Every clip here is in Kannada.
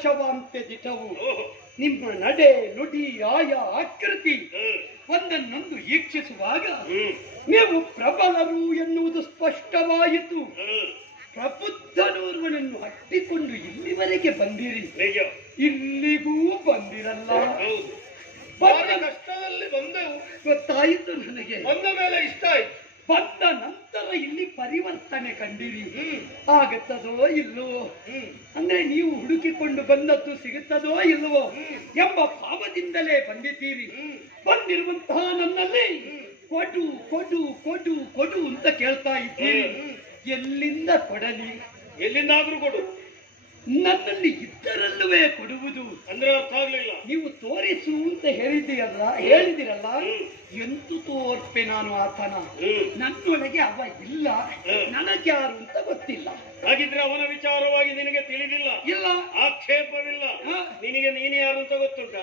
ಭೂರಿತೋಷವಾಂತೆ ದಿಟವು ನಿಮ್ಮ ನಡೆ ನುಡಿ ಆಯ ಆಕೃತಿ ಒಂದನ್ನೊಂದು ಈಕ್ಷಿಸುವಾಗ ನೀವು ಪ್ರಬಲರು ಎನ್ನುವುದು ಸ್ಪಷ್ಟವಾಯಿತು. ಪ್ರಬುದ್ಧನೋರ್ವನನ್ನು ಹಟ್ಟಿಕೊಂಡು ಇಲ್ಲಿವರೆಗೆ ಬಂದಿರಿ. ಇಲ್ಲಿಗೂ ಬಂದಿರಲ್ಲ. ಬಂದ ಕಷ್ಟದಲ್ಲಿ ಬಂದೆವು ಗೊತ್ತಾಯಿತು ನನಗೆ. ಬಂದ ಮೇಲೆ ಇಷ್ಟ ಆಯ್ತು. ಬಂದ ನಂತರ ಇಲ್ಲಿ ಪರಿವರ್ತನೆ ಕಂಡಿರಿ. ಆಗತ್ತದೋ ಇಲ್ಲವೋ? ಅಂದ್ರೆ ನೀವು ಹುಡುಕಿಕೊಂಡು ಬಂದದ್ದು ಸಿಗುತ್ತದೋ ಇಲ್ಲವೋ? ಎಂಬ ಭಾವದಿಂದಲೇ ಬಂದಿದ್ದೀರಿ. ಬಂದಿರುವಂತಹ ನನ್ನಲ್ಲಿ ಕೊಡು ಕೊಡು ಕೊಡು ಕೊಡು ಅಂತ ಕೇಳ್ತಾ ಇದ್ದೀರಿ. ಎಲ್ಲಿಂದ ಕೊಡಲಿ? ಎಲ್ಲಿಂದಾದ್ರೂ ಕೊಡು. ನನ್ನಲ್ಲಿ ಇದ್ದರಲ್ಲವೇ ಕೊಡುವುದು? ಅಂದ್ರೆ ಅರ್ಥ ಆಗ್ಲಿಲ್ಲ. ನೀವು ತೋರಿಸು ಅಂತ ಹೇಳಿದಿರಲ್ಲ ಹೇಳಿದಿರಲ್ಲ. ಎಂತು ತೋರ್ಪೆ ನಾನು ಆತನ? ನನ್ನೊಳಗೆ ಅವ ಇಲ್ಲ. ನನಗ್ಯಾರು ಅಂತ ಗೊತ್ತಿಲ್ಲ. ಹಾಗಿದ್ರೆ ಅವನ ವಿಚಾರವಾಗಿ ನಿನಗೆ ತಿಳಿದಿಲ್ಲ. ಇಲ್ಲ. ಆಕ್ಷೇಪವಿಲ್ಲ? ನಿನಗೆ ನೀನು ಯಾರು ಅಂತ ಗೊತ್ತುಂಟ?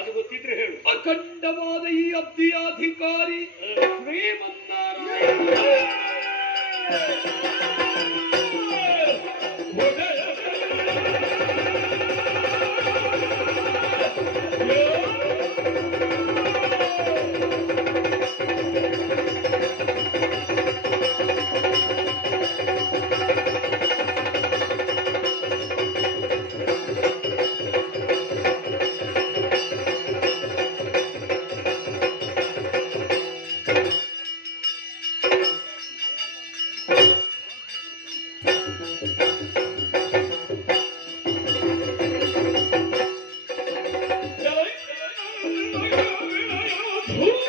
ಅದು ಗೊತ್ತಿದ್ರೆ ಹೇಳು. ಅಖಂಡವಾದ ಈ ಅಬ್ಧಿಯಾಧಿಕಾರಿ ಶ್ರೀಮನ್ನಾರಾಯಣ. ಏನು?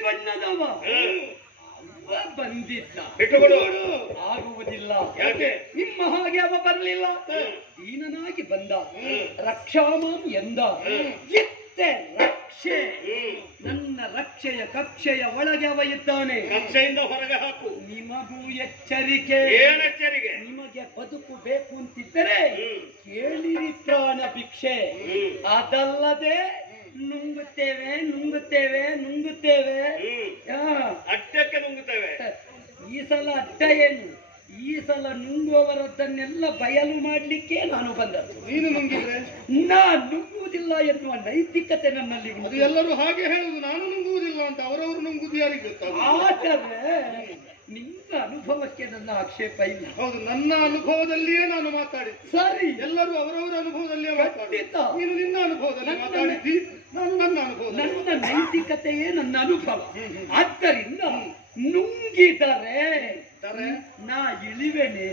ಬಣ್ಣದವ. ಅವ ಬಂದಿದ್ದ. ಬಿಟ್ಟುಕೊಡು. ಆಗುವುದಿಲ್ಲ. ಯಾಕೆ? ನಿಮ್ಮ ಹಾಗೆ ಅವ ಬರಲಿಲ್ಲ. ದೀನನಾಗಿ ಬಂದ. ರಕ್ಷಾಮಾಂ ಎಂದ. ಎತ್ತೆ ರಕ್ಷೆ. ನನ್ನ ರಕ್ಷೆಯ ಕಕ್ಷೆಯ ಒಳಗೆ ಅವ ಇದ್ದಾನೆ. ಕಕ್ಷೆಯಿಂದ ಹೊರಗೆ ಹಾಕು. ನಿಮಗೂ ಎಚ್ಚರಿಕೆ. ಎಚ್ಚರಿಕೆ? ನಿಮಗೆ ಬದುಕು ಬೇಕು ಅಂತಿದ್ದರೆ. ಕೇಳಿರಿ ಪ್ರಾಣ ಭಿಕ್ಷೆ. ಅದಲ್ಲದೆ ನುಂಗುತ್ತೇವೆ ನುಂಗುತ್ತೇವೆ ನುಂಗುತ್ತೇವೆ. ಅಟ್ಟಕ್ಕೆ ನುಂಗುತ್ತೇವೆ. ಈ ಸಲ ಅಟ್ಟ ಏನು? ಈ ಸಲ ನುಂಗುವವರದ್ದನ್ನೆಲ್ಲ ಬಯಲು ಮಾಡ್ಲಿಕ್ಕೆ ನಾನು ಬಂದದ್ದು. ನೀನು ನುಂಗಿದ್ರೆ? ನಾ ನುಂಗುವುದಿಲ್ಲ ಎನ್ನುವ ನೈತಿಕತೆ ನನ್ನಲ್ಲಿ ಅದು ಉಂಟು. ಎಲ್ಲರೂ ಹಾಗೆ ಹೇಳುದು ನಾನು ನುಂಗುವುದಿಲ್ಲ ಅಂತ ಅವರವರು ನುಂಗುದು ಯಾರಿಗೆ ಗೊತ್ತಾಗ ಆದರೆ ನಿಮ್ಮ ಅನುಭವಕ್ಕೆ ನನ್ನ ಆಕ್ಷೇಪ ಇಲ್ಲ. ಹೌದು ನನ್ನ ಅನುಭವದಲ್ಲಿಯೇ ನಾನು ಮಾತಾಡಿದ್ದು. ಸರಿ. ಎಲ್ಲರೂ ಅವರವರ ಅನುಭವದಲ್ಲಿಯೇ ಮಾತಾಡಿ ನೀನು ನಿನ್ನ ಅನುಭವದಲ್ಲಿ ನನ್ನ- ಮಾತಾಡಿದ್ದಿ. ನನ್ನ ಅನುಭವ ನನ್ನ ನೈತಿಕತೆಯೇ ನನ್ನ ಅನುಭವ. ಆದ್ದರಿಂದ ನುಂಗಿದರೆ ತಾರೆ? ನಾ ಇಳಿವೆನೆ.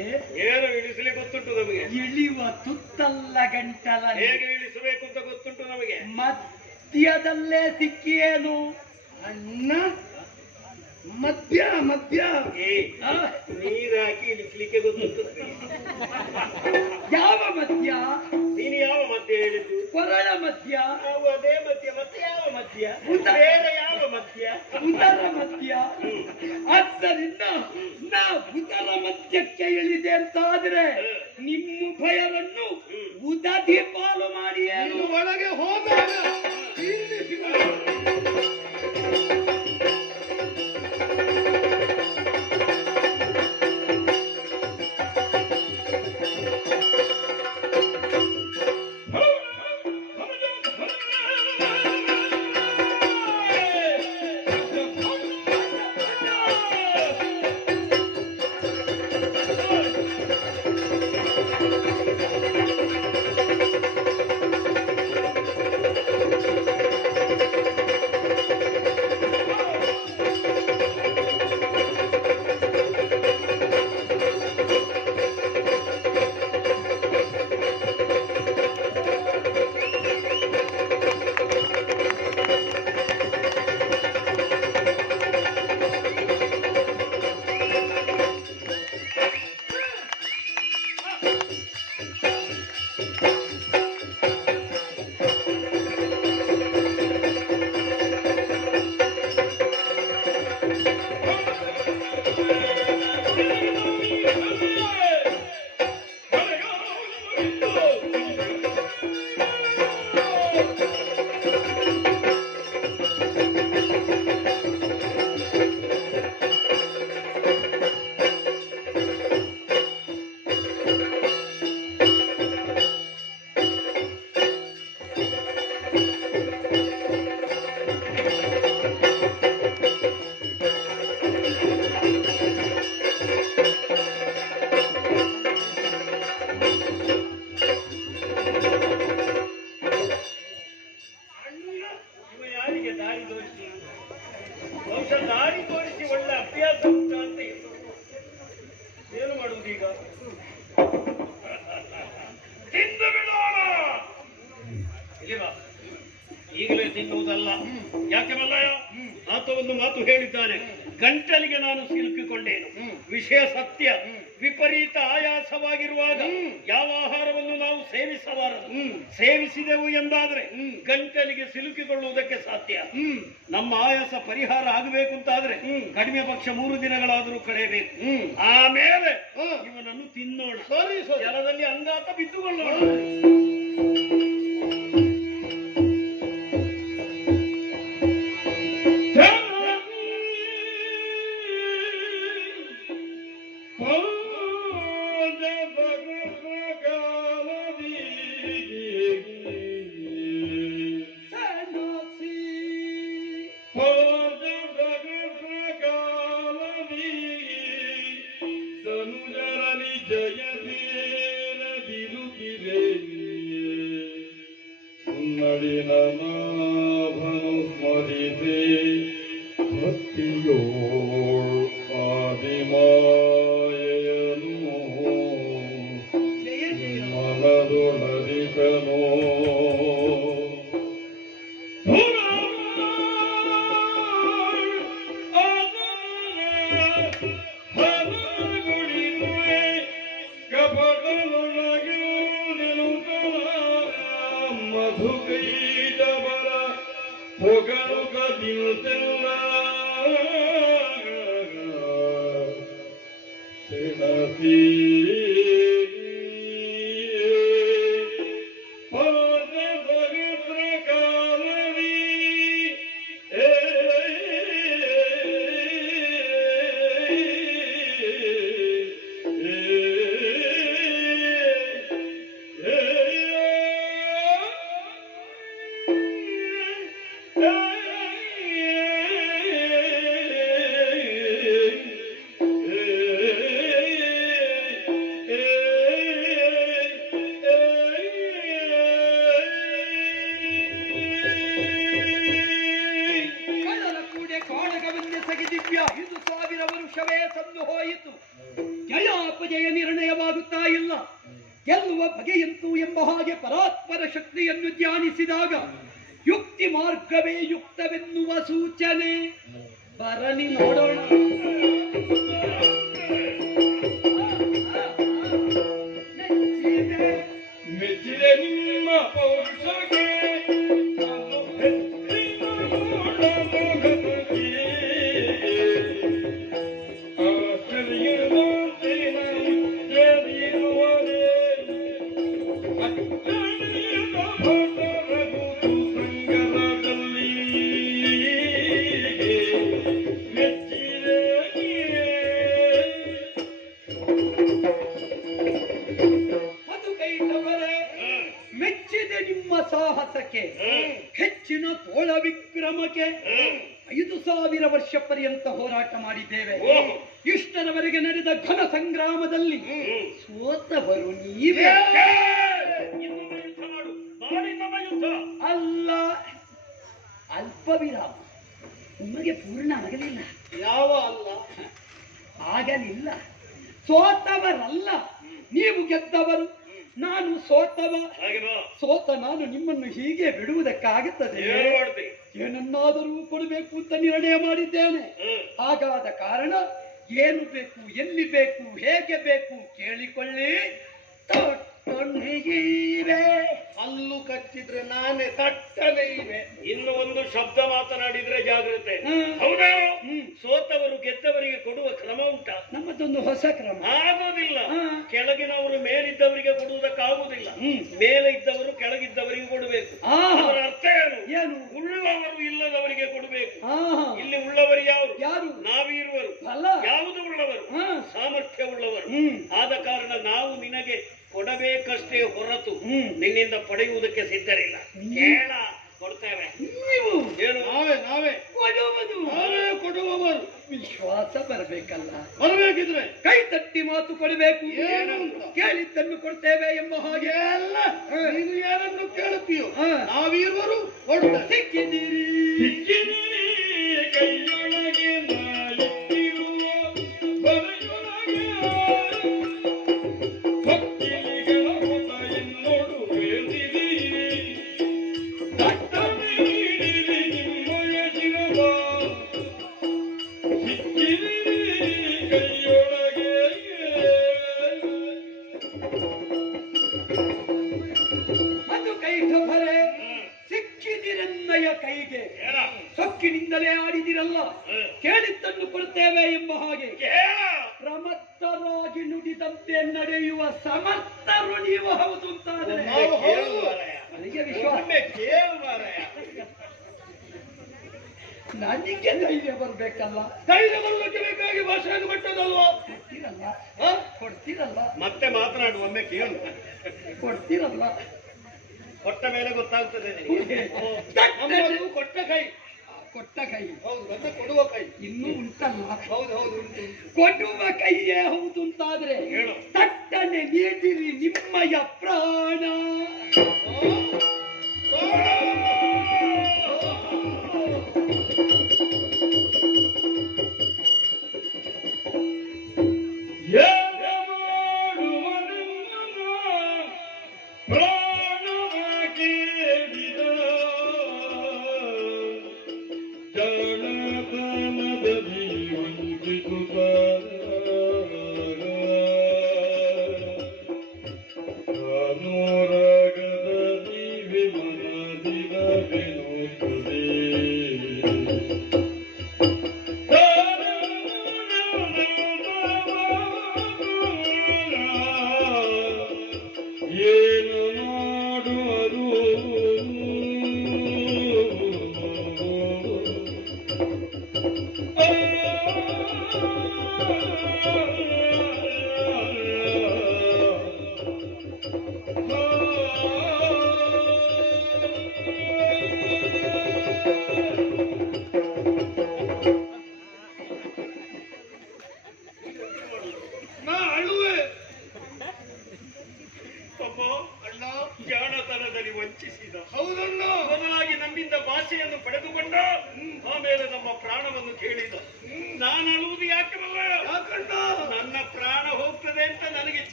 ಏನು ಇಳಿಸಲಿ ಗೊತ್ತುಂಟು ನಮಗೆ. ಇಳಿವ ತುತ್ತಲ್ಲ ಗಂಟಲ. ಹೇಗೆ ಇಳಿಸಬೇಕು ಅಂತ ಗೊತ್ತುಂಟು ನಮಗೆ. ಮಧ್ಯದಲ್ಲೇ ಸಿಕ್ಕಿಯೇನು? ಅಣ್ಣ ಮದ್ಯ ಮದ್ಯ. ನೀರಾಕಿ ಇಳಿಸ್ಲಿಕ್ಕೆ ಗೊತ್ತುಂಟು. ಯಾವ ಮಧ್ಯ ನೀನು ಯಾವ ಮಧ್ಯ ಹೇಳಿದ್ದು? ಕೊರಳ ಮಧ್ಯ. ನಾವು ಅದೇ ಮಧ್ಯ ಮತ್ತೆ ಯಾವ ಮಧ್ಯ? ಬೇರೆ ಯಾವ ಮಧ್ಯ? ಉದರ ಮಧ್ಯ. ಆದ್ದರಿಂದ ನಾ ಉದರ ಮಧ್ಯಕ್ಕೆ ಇಳಿದೆ ಅಂತಾದ್ರೆ ನಿಮ್ಮ ಭಯವನ್ನು ಉದಧಿ ಪಾಲು ಮಾಡಿ ಒಳಗೆ ಹೋದಾಗ ವರ್ಷ ದಾರಿ ತೋರಿಸಿ ಒಳ್ಳೆ ಅಭ್ಯಾಸ ಉಂಟ ಅಂತ ಇತ್ತು ಏನು ಈಗ? ತಿಂದು ಬಿಡೋಣ! ಈಗಲೇ ತಿನ್ನುವುದಲ್ಲ. ಯಾಕೆ ಮಲ್ಲಯ್ಯ? ಆತ ಒಂದು ಮಾತು ಹೇಳಿದ್ದಾನೆ ಗಂಟಲಿಗೆ ನಾನು ಸಿಲುಕಿಕೊಂಡೇನು? ವಿಷಯ ಸತ್ಯ. ವಿಪರೀತ ಆಯಾಸವಾಗಿರುವಾಗ ಯಾವ ಆಹಾರವನ್ನು ನಾವು ಸೇವಿಸಬಾರದು? ಸೇವಿಸಿದೆವು ಎಂದಾದ್ರೆ ಗಂಟಲಿಗೆ ಸಿಲುಕಿಕೊಳ್ಳುವುದಕ್ಕೆ ಸಾಧ್ಯ. ನಮ್ಮ ಆಯಾಸ ಪರಿಹಾರ ಆಗಬೇಕು ಅಂತಾದ್ರೆ ಕಡಿಮೆ ಪಕ್ಷ ಮೂರು ದಿನಗಳಾದರೂ ಕಳೆಯಬೇಕು. ಆಮೇಲೆ ಇವನನ್ನು ತಿನ್ನೋಣ. ಸರಿ ಜಲದಲ್ಲಿ ಅಂಗಾತ ಬಿದ್ದುಕೊಳ್ಳೋಣ. ಧ್ಯಾನಿಸಿದಾಗ ಯುಕ್ತಿ ಮಾರ್ಗವೇ ಯುಕ್ತವೆನ್ನುವ ಸೂಚನೆ. ಬರಲಿ ನೋಡೋಣ. ಸಾಹಸಕ್ಕೆ ಹೆಚ್ಚಿನ ತೋಳ ವಿಕ್ರಮಕ್ಕೆ ಐದು ಸಾವಿರ ವರ್ಷ ಪರ್ಯಂತ ಹೋರಾಟ ಮಾಡಿದ್ದೇವೆ. ಇಷ್ಟರವರೆಗೆ ನಡೆದ ಘನ ಸಂಗ್ರಾಮದಲ್ಲಿ ಸೋತವರು ನೀವೇ. ಅಲ್ಲ ಅಲ್ಪ ವಿರಾಮ ನಿಮಗೆ ಪೂರ್ಣ ಆಗಲಿಲ್ಲ ಯಾವ ಅಲ್ಲ? ಆಗಲಿಲ್ಲ. ಸೋತವರಲ್ಲ. ನೀವು ಗೆದ್ದವರು. ನಾನು ಸೋತವ? ಸೋತ ನಾನು ನಿಮ್ಮನ್ನು ಹೀಗೆ ಬಿಡುವುದಕ್ಕಾಗುತ್ತದೆ? ಏನನ್ನಾದರೂ ಕೊಡಬೇಕು ಅಂತ ನಿರ್ಣಯ ಮಾಡಿದ್ದೇನೆ. ಹಾಗಾದ ಕಾರಣ ಏನು ಬೇಕು ಎಲ್ಲಿ ಬೇಕು ಹೇಗೆ ಬೇಕು ಕೇಳಿಕೊಳ್ಳಿ. ತೊಟ್ಟೊನ್ನೆಗೀರೆ. ಅಲ್ಲು ಕಚ್ಚಿದ್ರೆ ನಾನೇ ತಟ್ಟನೆ ಇವೆ. ಇನ್ನು ಒಂದು ಶಬ್ದ ಮಾತನಾಡಿದ್ರೆ ಜಾಗ್ರತೆ. ಹೌದಾ? ಸೋತವರು ಗೆದ್ದವರಿಗೆ ಕೊಡುವ ಕ್ರಮ ಉಂಟಾ? ನಮ್ಮದೊಂದು ಹೊಸ ಕ್ರಮ. ಆಗೋದಿಲ್ಲ ಕೆಳಗಿನವರು ಮೇಲಿದ್ದವರಿಗೆ ಕೊಡುವುದಕ್ಕಾಗುವುದಿಲ್ಲ. ಮೇಲೆ ಇದ್ದವರು ಕೆಳಗಿದ್ದವರಿಗೆ ಕೊಡಬೇಕು. ಅವರ ಅರ್ಥ ಏನು? ಏನು? ಉಳ್ಳವರು ಇಲ್ಲದವರಿಗೆ ಕೊಡಬೇಕು. ಇಲ್ಲಿ ಉಳ್ಳವರು ಯಾರು? ಯಾರು? ನಾವಿರುವರು. ಅಲ್ಲ. ಯಾವುದು ಉಳ್ಳವರು. ಸಾಮರ್ಥ್ಯ ಉಳ್ಳವರು. ಆದ ಕಾರಣ ನಾವು ನಿನಗೆ ಕೊಡಬೇಕಷ್ಟೇ ಹೊರತು. ನಿನ್ನಿಂದ ಪಡೆಯುವುದಕ್ಕೆ ಸಿದ್ಧರಿಲ್ಲ. ಕೇಳ ಕೊಡ್ತೇವೆ. ನೀವು. ಏನು ನಾವೇ ನಾವೇ. ಕೊಡುವುದು. ನಾವೇ ಕೊಡುವವರು. ವಿಶ್ವಾಸ ಬರಬೇಕಲ್ಲ. ಬರಬೇಕಿದ್ರೆ. ಕೈ ತಟ್ಟಿ ಮಾತು ಕೊಡಬೇಕು. ಏನು? ಕೇಳಿದ್ದನ್ನು ಕೊಡ್ತೇವೆ ಎಂಬ ಹಾಗೆ. ಅಲ್ಲ ನೀನು ಯಾರನ್ನು ಕೇಳುತ್ತೀಯೋ? ಹಾ. ನಾವಿರುವರು ಸಿಕ್ಕಿದ್ದೀರಿ. ಸಿಕ್ಕಿದ್ದೀರಿ. ಕೈಯೊಳಗೆ ಶೋಕಿನಿಂದಲೇ ಆಡಿದಿರಲ್ಲ. ಕೇಳಿದ್ದನ್ನು ಕೊಡುತ್ತೇವೆ ಎಂಬ ಹಾಗೆ. ಪ್ರಮತ್ತರಾಗಿ ನುಡಿದಂತೆ ನಡೆಯುವ ಸಮರ್ಥರು ನೀವು ಹೌದು ನನಗೆ ಧೈರ್ಯ ಬರ್ಬೇಕಲ್ಲ. ಧೈರ್ಯ ಬರಲಿಕ್ಕೆ ಬೇಕಾಗಿ ಭಾಷೆಯನ್ನು ಕೊಟ್ಟದಲ್ವಾ? ಕೊಡ್ತೀರಲ್ಲ. ಕೊಡ್ತೀರಲ್ಲ. ಮತ್ತೆ ಮಾತನಾಡು ಒಮ್ಮೆ ಕೇಳು. ಕೊಡ್ತೀರಲ್ಲ. ಕೊಟ್ಟ ಮೇಲೆ ಗೊತ್ತಾಗ್ತದೆ ಕೊಟ್ಟ ಕೈ. ಕೊಟ್ಟ ಕೈ. ಹೌದು ಅಂತ ಕೊಡುವ ಕೈ. ಇನ್ನೂ ಉಂಟಲ್ಲ. ಹೌದು ಹೌದು ಉಂಟು. ಕೊಡುವ ಕೈಯೇ ಹೌದು ಅಂತಾದ್ರೆ ಹೇಳು. ತಟ್ಟನೆ ನೀಡಿರಿ ನಿಮ್ಮಯ ಪ್ರಾಣ. Thank you.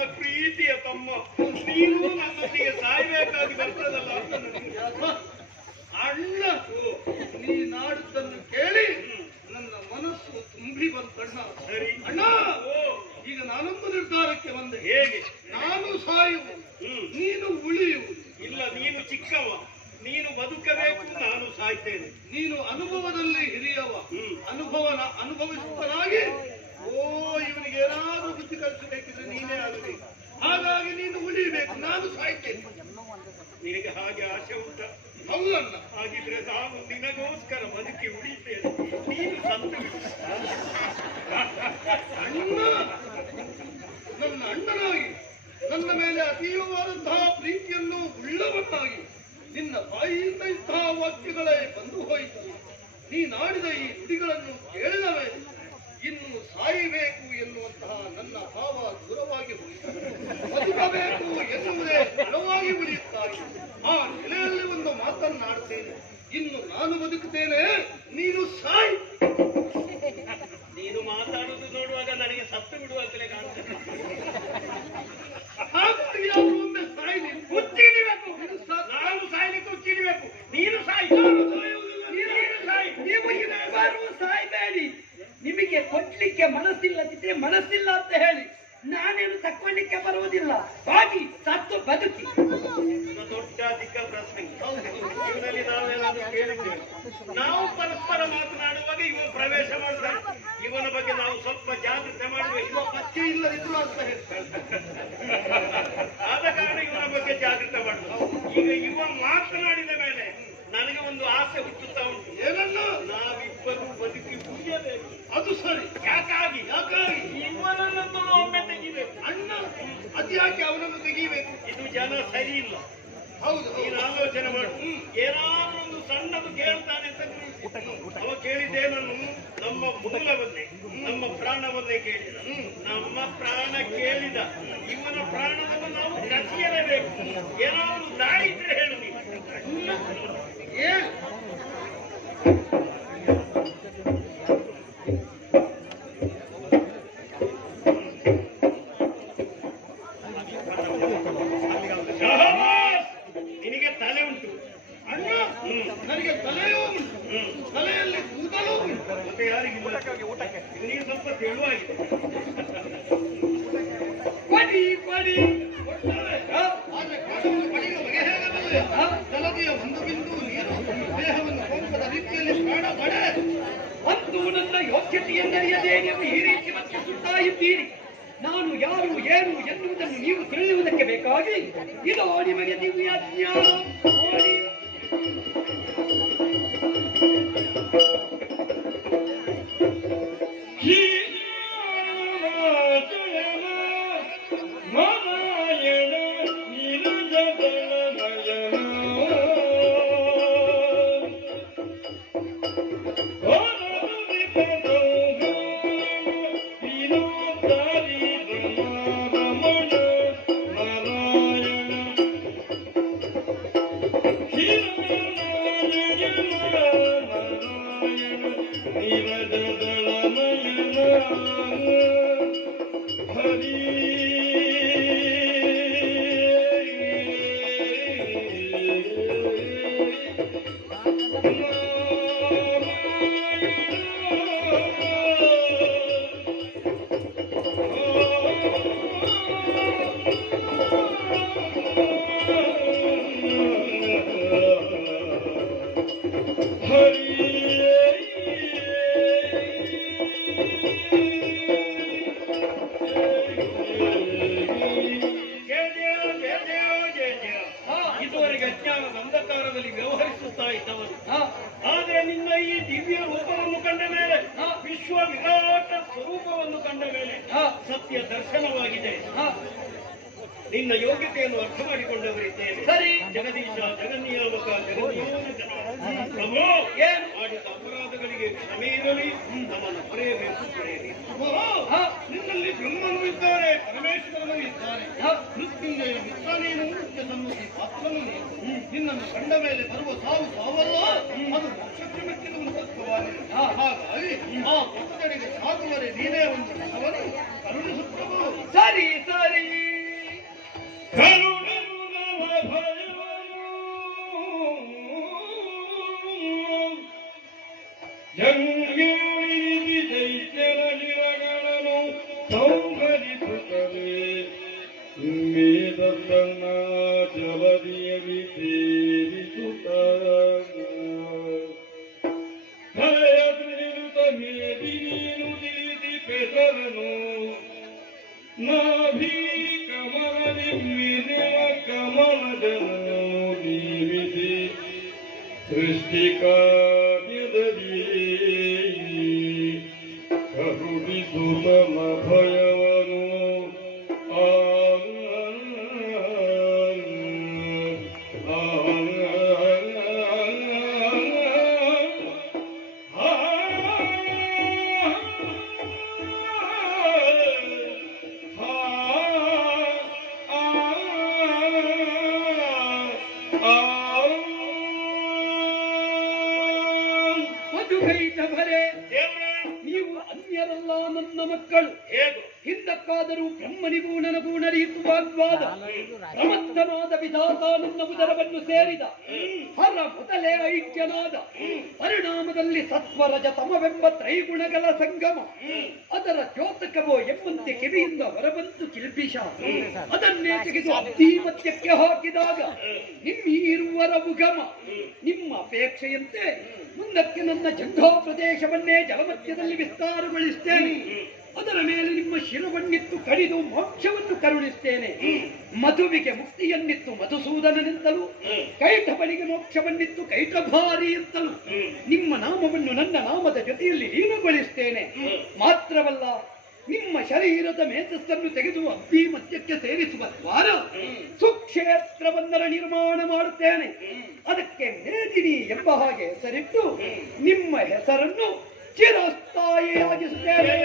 ನನ್ನ ಪ್ರೀತಿಯ ತಮ್ಮ ನೀನು ನನ್ನೊಂದಿಗೆ ಸಾಯ್ಬೇಕಾಗಿ ಬರ್ತದಲ್ಲ. ಅಣ್ಣ ನೀ ನಾಡುದನ್ನು ಕೇಳಿ ನನ್ನ ಮನಸ್ಸು ತುಂಬಿ ಬಂತಣ್ಣ ಸರಿ ಅಣ್ಣ ಓ ಈಗ ನಾನೊಂದು ನಿರ್ಧಾರಕ್ಕೆ ಬಂದೆ ಹೇಗೆ ನಾನು ಸಾಯುವುದು ಹ್ಮ್ ನೀನು ಉಳಿಯುವುದು ಇಲ್ಲ ನೀನು ಚಿಕ್ಕವ ನೀನು ಬದುಕಬೇಕು ನಾನು ಸಾಯ್ತೇನೆ ನೀನು ಅನುಭವದಲ್ಲಿ ಹಿರಿಯವ ಹ್ಮ್. ಅನುಭವನ ಅನುಭವಿಸುವನಾಗಿ ಓ ಇವನಿಗೆ ಏನಾದ್ರೂ ಬುದ್ಧಿ ಕಲಿಸಬೇಕಿದ್ರೆ ನೀನೇ ಆಗಬೇಕು ಹಾಗಾಗಿ ನೀನು ಉಳಿಬೇಕು ನಾನು ಸಾಯ್ತೇನೆ ನಿನಗೆ ಹಾಗೆ ಆಸೆ ಉಂಟ ಹೌದಣ್ಣ ಹಾಗಿದ್ರೆ ನಾನು ನಿನಗೋಸ್ಕರ ಬದುಕಿ ಉಳಿತೇನೆ. ನೀನು ಬಿಡು. ಅಣ್ಣ ನನ್ನ ಅಣ್ಣನಾಗಿ ನನ್ನ ಮೇಲೆ ಅತೀವವಾದಂತಹ ಪ್ರೀತಿಯನ್ನು ಉಳ್ಳವನ್ನಾಗಿ ನಿನ್ನ ಬಾಯಿಯಿಂದ ಇಂತಹ ವಾಕ್ಯಗಳೇ ಬಂದು ಹೋಯಿತು. ನೀನಾಡಿದ ಈ ನುಡಿಗಳನ್ನು ಕೇಳಿದ ಮೇಲೆ ಇನ್ನು ಸಾಯಬೇಕು ಎನ್ನುವಂತಹ ನನ್ನ ಭಾವ ದೂರವಾಗಿ ಹೋಯಿತು ಬದುಕಬೇಕು ಎನ್ನುವುದೇ ದೃಢವಾಗಿ ಉಳಿಯುತ್ತಾರೆ ಆ ನೆಲೆಯಲ್ಲಿ ಒಂದು ಮಾತನ್ನಾಡುತ್ತೇನೆ ಇನ್ನು ನಾನು ಬದುಕುತ್ತೇನೆ ನೀನು ಸಾಯ್. ಬಗ್ಗೆ ನಾವು ಸ್ವಲ್ಪ ಜಾಗ್ರತೆ ಮಾಡಬೇಕು. ಅಕ್ಕಿ ಇಲ್ಲದಿದ್ರು ಅಂತ ಹೇಳ್ತಾರೆ. ಆದ ಕಾರಣ ಇವನ ಬಗ್ಗೆ ಜಾಗೃತ ಮಾಡಬೇಕು. ಈಗ ಇವ ಮಾತನಾಡಿದ ಮೇಲೆ ನನಗೆ ಒಂದು ಆಸೆ ಹುಟ್ಟುತ್ತಾ ಉಂಟು. ಏನನ್ನು? ನಾವಿಬ್ಬರು ಬದುಕಿ ಉಳಿಯಬೇಕು. ಅದು ಸರಿ. ಯಾಕಾಗಿ? ಯಾಕಾಗಿ? ಇವನನ್ನು ಒಮ್ಮೆ ತೆಗಿಬೇಕು. ಅಣ್ಣ ಅದ್ಯಾಕೆ ಅವನನ್ನು ತೆಗಿಬೇಕು? ಇದು ಜನ ಸರಿ ಇಲ್ಲ. ಹೌದು ನೀನು ಆಲೋಚನೆ ಮಾಡು. ಏನಾದ್ರೂ ಒಂದು ಸಣ್ಣದು ಕೇಳ್ತಾನೆ ಅಂತ ಅವ ಕೇಳಿದ್ದೇನನ್ನು ನಮ್ಮ ಮೂಲವನ್ನೇ. ನಮ್ಮ ಪ್ರಾಣವನ್ನೇ ಕೇಳಿದ. ನಮ್ಮ ಪ್ರಾಣ ಕೇಳಿದ. ಇವನ ಪ್ರಾಣವನ್ನು ನಾವು ಕಸಿಯಲೇಬೇಕು. ಏನಾದರೂ ದಾರಿ ಇದ್ರೆ ಹೇಳು ನೀನು ಏನ್ ಶಹಬ್ಬಾಸ್! ನಿನಗೆ ತಲೆ ಉಂಟು ಅಣ್ಣ ನನಗೆ ತಲೆಯೂ ತಲೆಯಲ್ಲಿ ಕೂದಲೂ ಮತ್ತೆ ಯಾರಿಗಿಲ್ಲ? ಸ್ವಲ್ಪ ಪಡಿ ಬಲ್ಲೆಯ? ಜಲದಿಯ ಒಂದು ಬಿಂದು ನೀರು, ದೇಹವನ್ನು ಕೊಂಪದ ರೀತಿಯಲ್ಲಿ ಪ್ರಾಣ ಬಡೆ ಮತ್ತು ನನ್ನ ನೀವು ಈ ರೀತಿ ವರ್ತಿಸುತ್ತಾ ಇದ್ದೀರಿ. ನಾನು ಯಾರು, ಏನು ಎನ್ನುವುದನ್ನು ನೀವು ತಿಳಿಯುವುದಕ್ಕೆ ಬೇಕಾಗಿ. ಇದು ನಿಮಗೆ ದಿವ್ಯ ಇರಲಿ ನಮ್ಮನ್ನು ಪಡೆಯಬೇಕು ಹಾ, ನಿನ್ನಲ್ಲಿ ಬ್ರಹ್ಮನು ಇದ್ದಾರೆ ಪರಮೇಶ್ವರನು ಇದ್ದಾರೆ ಹಾ. ಮೃತ್ಯುಂಜಯ ಮಿತ್ರನೇನು ಮುಖ್ಯ ನಿತ್ಯ ಪಾತ್ರನು ನೀನು ನಿನ್ನನ್ನು ಕಂಡ ಮೇಲೆ ಬರುವ ಸಾವು ಸಾವಲ್ಲ ಅದು ಮೋಕ್ಷಕ್ಕೆ ಮೆಚ್ಚಿದ ತತ್ವವಾಗಿದೆ. ಹಾಗಾಗಿ ಆ ಪಕ್ಕದಡಿಗೆ ಸಾಗುವರೆ ನೀನೇ ಒಂದು ರಸವನ್ನು ಕರುಣಿಸುತ್ತವು ಸರಿ ಸರಿ Oh. ಹೇಗೂ ಹಿಂದಕ್ಕಾದರೂ ಬ್ರಹ್ಮನಿಗೂ ನನಗೂ ನಡೆಯಿತು ವಾಗ್ವಾದ. ಪ್ರಮತ್ತನಾದ ವಿಧಾತ ನನ್ನ ಉದರವನ್ನು ಸೇರಿದ. ಹರ ಮೊದಲೇ ಐಕ್ಯನಾದ. ಪರಿಣಾಮದಲ್ಲಿ ಸತ್ವರಜ ತಮವೆಂಬ ತ್ರೈಗುಣಗಳ ಸಂಗಮ. ಅದರ ದ್ಯೋತಕವೋ ಎಂಬಂತೆ ಕಿವಿಯಿಂದ ಹೊರಬಂತು ಕಿಲ್ಪಿಷ. ಅದನ್ನೇ ತೆಗೆದು ಅಬ್ಧಿ ಮಧ್ಯಕ್ಕೆ ಹಾಕಿದಾಗ ನಿಮ್ಮೀರುವರ ಉಗಮ. ನಿಮ್ಮ ಅಪೇಕ್ಷೆಯಂತೆ ಮುಂದಕ್ಕೆ ನನ್ನ ಜಂಘೋ ಪ್ರದೇಶವನ್ನೇ ಜಲಮಧ್ಯದಲ್ಲಿ ವಿಸ್ತಾರಗೊಳಿಸ್ತೇನೆ. ಅದರ ಮೇಲೆ ನಿಮ್ಮ ಶಿರವನ್ನಿತ್ತು ಕಡಿದು ಮೋಕ್ಷವನ್ನು ಕರುಣಿಸ್ತೇನೆ. ಮಧುವಿಗೆ ಮುಕ್ತಿಯನ್ನಿತ್ತು ಮಧುಸೂದನನಿಂತಲೂ ಕೈಟಬಳಿಗೆ ಮೋಕ್ಷವನ್ನಿತ್ತು ಕೈಟಭಾರಿ ಎಂತಲೂ ನಿಮ್ಮ ನಾಮವನ್ನು ನನ್ನ ನಾಮದ ಜೊತೆಯಲ್ಲಿ ಲೀನಗೊಳಿಸ್ತೇನೆ ಮಾತ್ರವಲ್ಲ ನಿಮ್ಮ ಶರೀರದ ಮೇಧಸ್ಸನ್ನು ತೆಗೆದು ಅಬ್ಬಿ ಮಧ್ಯಕ್ಕೆ ಸೇರಿಸುವ ದ್ವಾರ ಸುಕ್ಷೇತ್ರವೊಂದರ ನಿರ್ಮಾಣ ಮಾಡುತ್ತೇನೆ. ಅದಕ್ಕೆ ಮೇದಿನಿ ಎಂಬ ಹಾಗೆ ಹೆಸರಿಟ್ಟು ನಿಮ್ಮ ಹೆಸರನ್ನು ಚಿರಸ್ಥಾಯಿಯಾಗಿಸುತ್ತೇನೆ.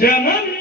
जनम.